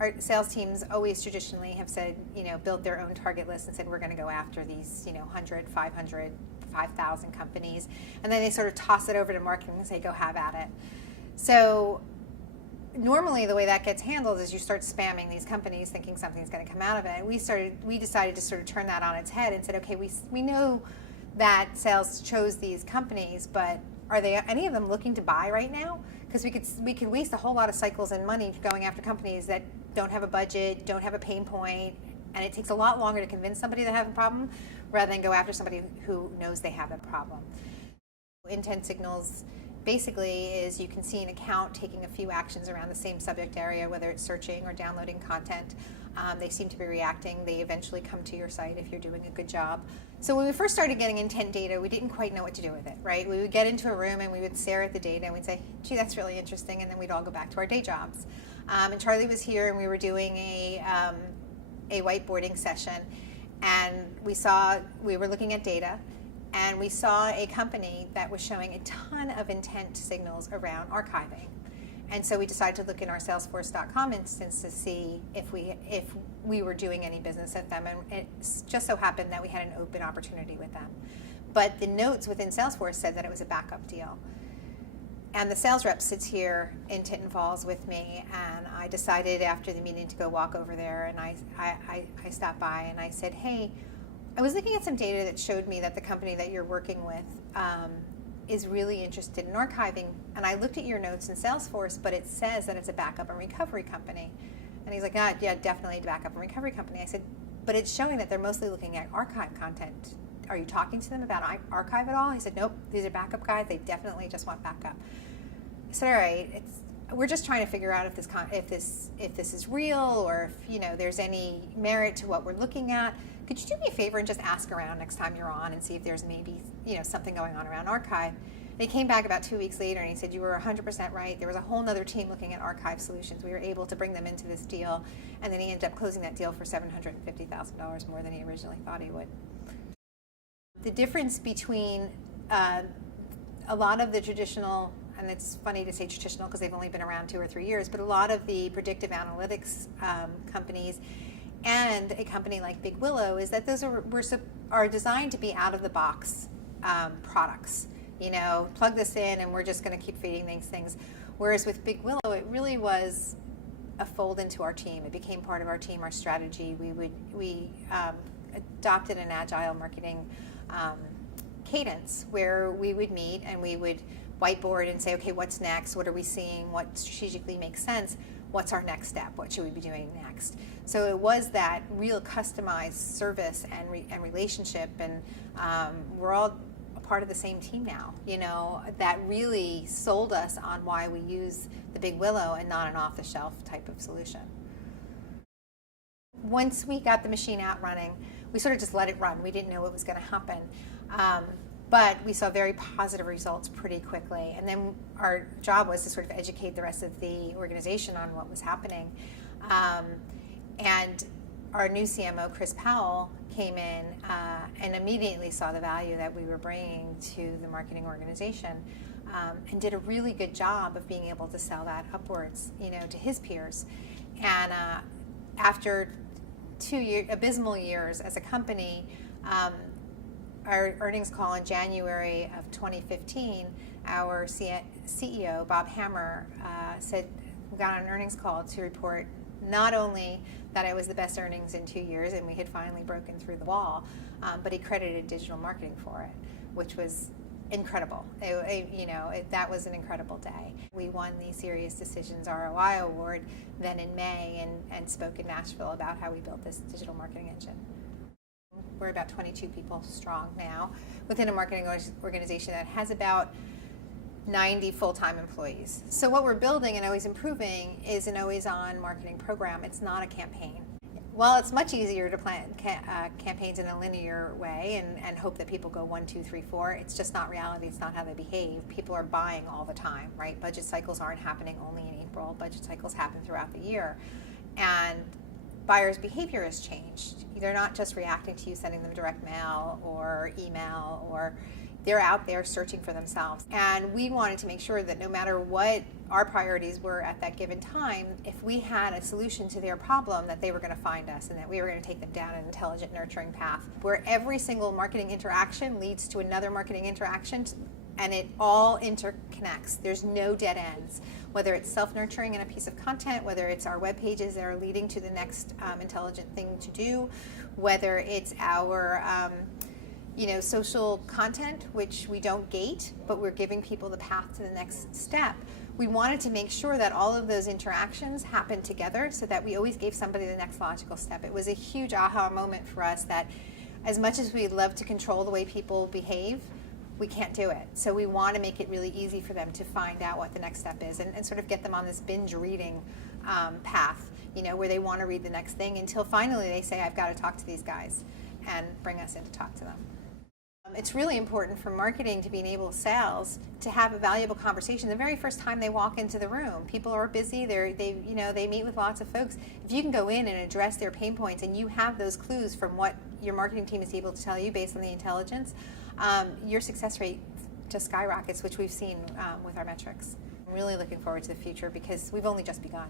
our sales teams always traditionally have said, built their own target list and said, we're going to go after these, 100, 500, 5,000 companies. And then they sort of toss it over to marketing and say, go have at it. So normally the way that gets handled is you start spamming these companies thinking something's going to come out of it. And we decided to sort of turn that on its head and said, okay, we know that sales chose these companies, but are they any of them looking to buy right now? Because we could waste a whole lot of cycles and money going after companies that don't have a budget, don't have a pain point, and it takes a lot longer to convince somebody they have a problem rather than go after somebody who knows they have a problem. Intent signals basically is you can see an account taking a few actions around the same subject area, whether it's searching or downloading content. They seem to be reacting. They eventually come to your site if you're doing a good job. So when we first started getting intent data, we didn't quite know what to do with it, right? We would get into a room and we would stare at the data and we'd say, gee, that's really interesting, and then we'd all go back to our day jobs. And Charlie was here and we were doing a whiteboarding session, and we were looking at data, and we saw a company that was showing a ton of intent signals around archiving. And so we decided to look in our Salesforce.com instance to see if we were doing any business with them, and it just so happened that we had an open opportunity with them. But the notes within Salesforce said that it was a backup deal. And the sales rep sits here in Tinton Falls with me, and I decided after the meeting to go walk over there, and I stopped by and I said, hey, I was looking at some data that showed me that the company that you're working with is really interested in archiving, and I looked at your notes in Salesforce, but it says that it's a backup and recovery company. And he's like, yeah, definitely a backup and recovery company. I said, but it's showing that they're mostly looking at archive content. Are you talking to them about archive at all? He said, nope, these are backup guys. They definitely just want backup. I said, all right, we're just trying to figure out if this is real, or if there's any merit to what we're looking at. Could you do me a favor and just ask around next time you're on and see if there's maybe something going on around archive? And he came back about 2 weeks later and he said, you were 100% right. There was a whole other team looking at archive solutions. We were able to bring them into this deal, and then he ended up closing that deal for $750,000 more than he originally thought he would. The difference between a lot of the traditional, and it's funny to say traditional because they've only been around 2 or 3 years, but a lot of the predictive analytics companies and a company like Big Willow is that those are designed to be out-of-the-box products. Plug this in and we're just going to keep feeding these things. Whereas with Big Willow, it really was a fold into our team. It became part of our team, our strategy. We adopted an agile marketing cadence where we would meet and we would whiteboard and say, okay, what's next? What are we seeing? What strategically makes sense? What's our next step? What should we be doing next? So it was that real customized service and relationship, and we're all a part of the same team now, that really sold us on why we use the Big Willow and not an off-the-shelf type of solution. Once we got the machine out running, we sort of just let it run. We didn't know what was going to happen. But we saw very positive results pretty quickly. And then our job was to sort of educate the rest of the organization on what was happening. And our new CMO, Chris Powell, came in and immediately saw the value that we were bringing to the marketing organization, and did a really good job of being able to sell that upwards, to his peers. And after 2 abysmal years as a company, our earnings call in January of 2015, our CEO, Bob Hammer, said we got on an earnings call to report not only that it was the best earnings in 2 years and we had finally broken through the wall, but he credited digital marketing for it, which was incredible. That was an incredible day. We won the SiriusDecisions ROI award then in May and spoke in Nashville about how we built this digital marketing engine. We're about 22 people strong now within a marketing organization that has about 90 full-time employees. So what we're building and always improving is an always-on marketing program. It's not a campaign. While it's much easier to plan campaigns in a linear way and hope that people go 1, 2, 3, 4, it's just not reality. It's not how they behave. People are buying all the time, right? Budget cycles aren't happening only in April. Budget cycles happen throughout the year. And buyers' behavior has changed. They're not just reacting to you sending them direct mail or email or they're out there searching for themselves. And we wanted to make sure that no matter what our priorities were at that given time, if we had a solution to their problem, that they were going to find us and that we were going to take them down an intelligent nurturing path where every single marketing interaction leads to another marketing interaction, and it all interconnects. There's no dead ends, whether it's self-nurturing in a piece of content, whether it's our web pages that are leading to the next intelligent thing to do, whether it's our social content, which we don't gate, but we're giving people the path to the next step. We wanted to make sure that all of those interactions happened together so that we always gave somebody the next logical step. It was a huge aha moment for us that as much as we'd love to control the way people behave, we can't do it. So we want to make it really easy for them to find out what the next step is and sort of get them on this binge reading path, where they want to read the next thing until finally they say, I've got to talk to these guys, and bring us in to talk to them. It's really important for marketing to be enable sales to have a valuable conversation the very first time they walk into the room. People are busy, they meet with lots of folks. If you can go in and address their pain points and you have those clues from what your marketing team is able to tell you based on the intelligence, your success rate just skyrockets, which we've seen with our metrics. I'm really looking forward to the future because we've only just begun.